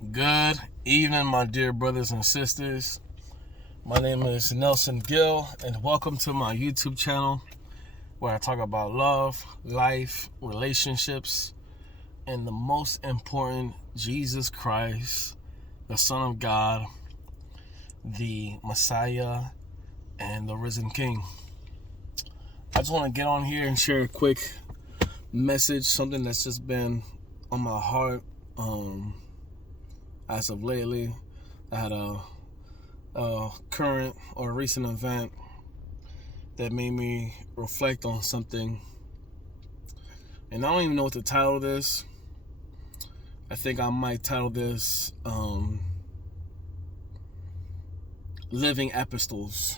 Good evening, my dear brothers and sisters. My name is Nelson Gill, and welcome to my YouTube channel where I talk about love, life, relationships, and the most important, Jesus Christ, the Son of God, the Messiah, and the risen King. I just want to get on here and share a quick message, something that's just been on my heart as of lately. I had a current or recent event that made me reflect on something, and I don't even know what to title this. I think I might title this Living Epistles.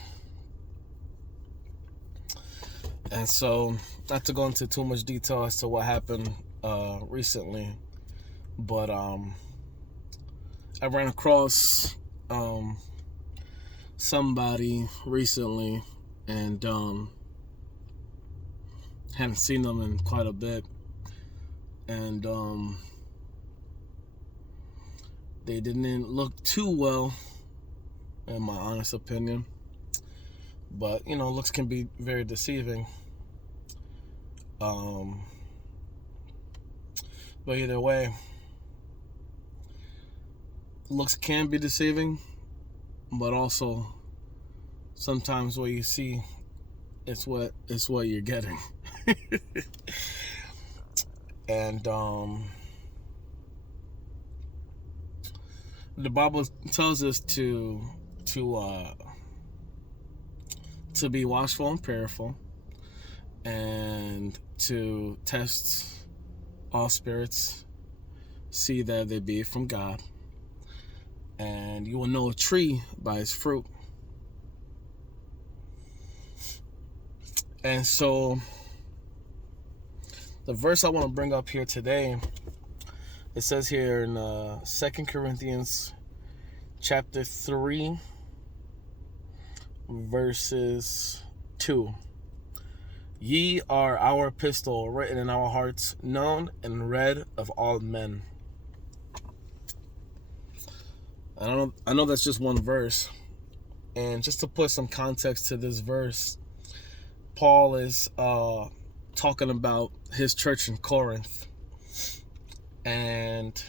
And so, not to go into too much detail as to what happened recently, but I ran across somebody recently, and hadn't seen them in quite a bit, and they didn't look too well, in my honest opinion. But looks can be very deceiving. But either way, looks can be deceiving, but also sometimes what you see is what you're getting. And the Bible tells us to be watchful and prayerful, and to test all spirits, see that they be from God, and you will know a tree by its fruit. And so the verse I want to bring up here today, it says here in 2 Corinthians chapter 3, verses 2. Ye are our epistle, written in our hearts, known and read of all men. I know that's just one verse. And just to put some context to this verse, Paul is talking about his church in Corinth. And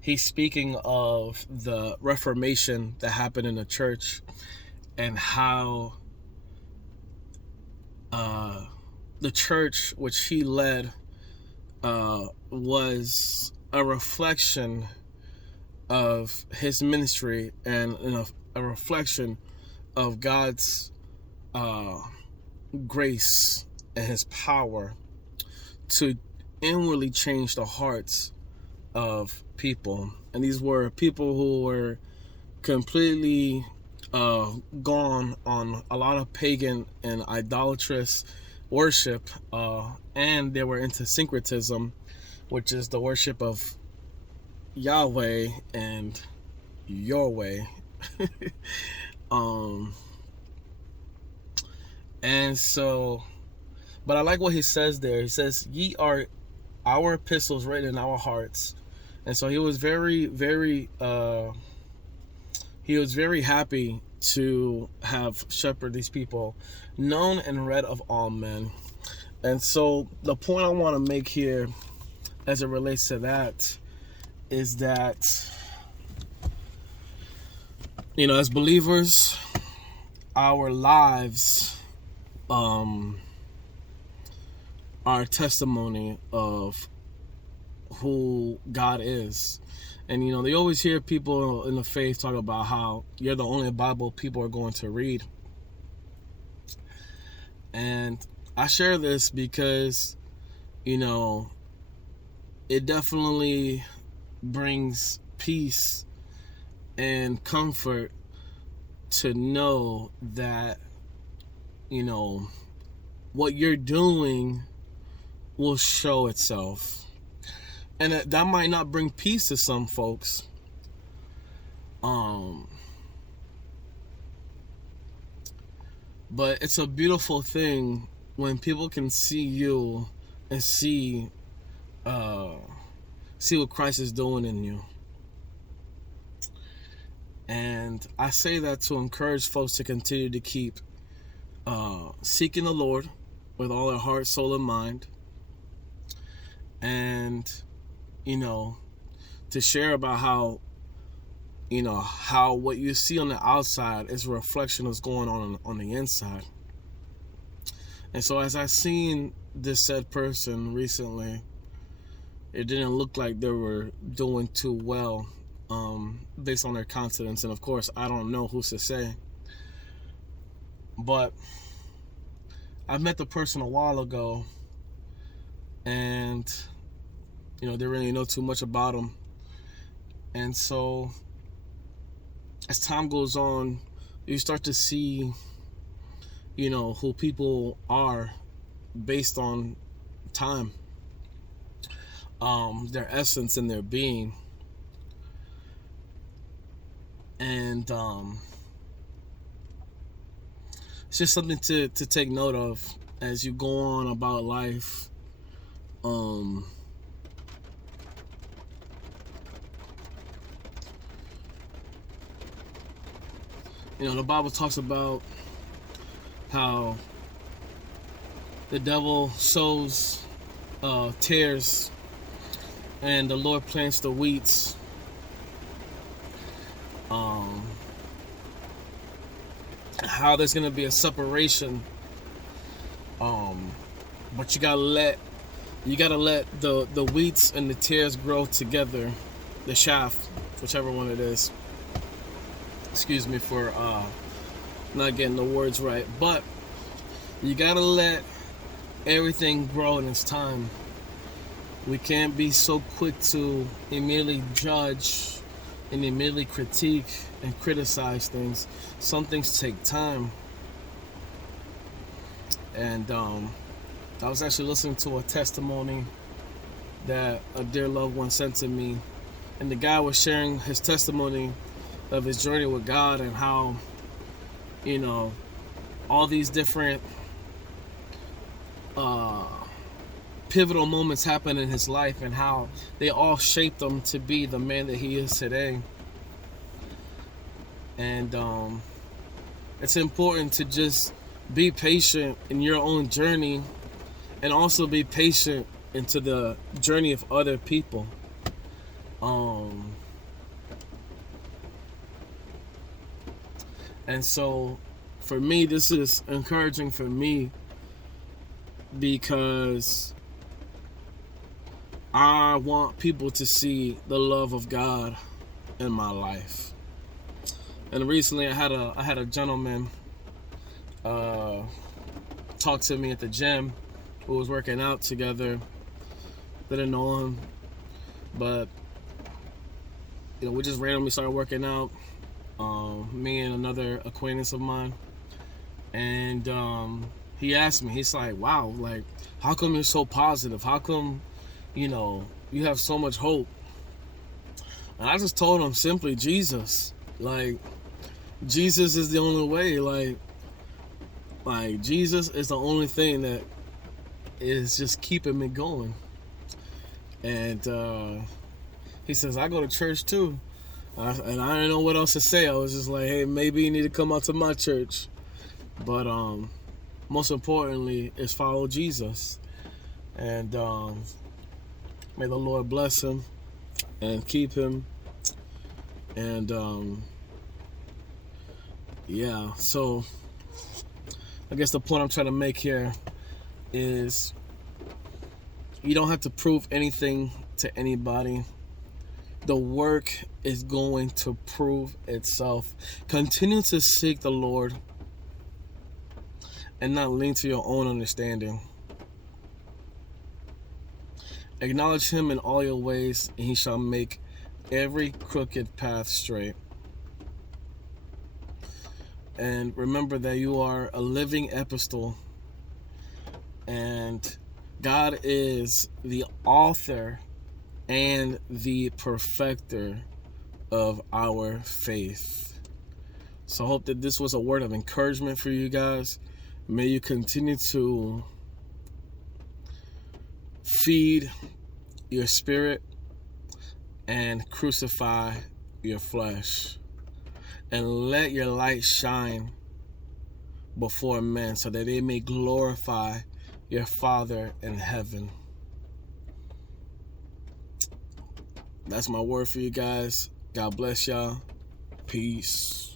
he's speaking of the Reformation that happened in the church, and how the church which he led was a reflection of his ministry, and a reflection of God's grace and his power to inwardly change the hearts of people. And these were people who were completely gone on a lot of pagan and idolatrous worship, and they were into syncretism, which is the worship of Yahweh and your way. And so, but I like what he says there. He says, ye are our epistles written in our hearts. And so he was very, very happy to have shepherded these people, known and read of all men. And so the point I want to make here as it relates to that is that, as believers, our lives are a testimony of who God is. And they always hear people in the faith talk about how you're the only Bible people are going to read. And I share this because it definitely brings peace and comfort to know that what you're doing will show itself. And that might not bring peace to some folks. But it's a beautiful thing when people can see you and see what Christ is doing in you. And I say that to encourage folks to continue to keep seeking the Lord with all their heart, soul, and mind. And, to share about how, how what you see on the outside is a reflection of what's going on the inside. And so as I seen this said person recently, it didn't look like they were doing too well based on their countenance. And of course, I don't know who's to say. But I met the person a while ago, and, didn't really know too much about them. And so as time goes on, you start to see, who people are based on time, their essence and their being. And it's just something to take note of as you go on about life. The Bible talks about how the devil sows tares and the Lord plants the wheats. How there's going to be a separation, but you gotta let the wheats and the tares grow together, the chaff, whichever one it is. Excuse me for not getting the words right, but you gotta let everything grow in its time. We can't be so quick to immediately judge and immediately critique and criticize things. Some things take time. And I was actually listening to a testimony that a dear loved one sent to me, and the guy was sharing his testimony of his journey with God and how, all these different pivotal moments happen in his life and how they all shaped him to be the man that he is today. And it's important to just be patient in your own journey and also be patient into the journey of other people. And so for me, this is encouraging for me because I want people to see the love of God in my life. And recently I had a gentleman talk to me at the gym who was working out together. Didn't know him, but we just randomly started working out. Me and another acquaintance of mine, and he asked me, he's like, wow, like, how come you're so positive? How come, you have so much hope? And I just told him simply, Jesus. Like, Jesus is the only way. Like Jesus is the only thing that is just keeping me going. And he says, I go to church too. And I didn't know what else to say. I was just like, hey, maybe you need to come out to my church. But most importantly is follow Jesus. And may the Lord bless him and keep him. And yeah, so I guess the point I'm trying to make here is you don't have to prove anything to anybody. The work is going to prove itself. Continue to seek the Lord and not lean to your own understanding. Acknowledge him in all your ways, and he shall make every crooked path straight. And remember that you are a living epistle, and God is the author and the perfecter of our faith. So I hope that this was a word of encouragement for you guys. May you continue to feed your spirit and crucify your flesh. and let your light shine before men so that they may glorify your Father in heaven. That's my word for you guys. God bless y'all. Peace.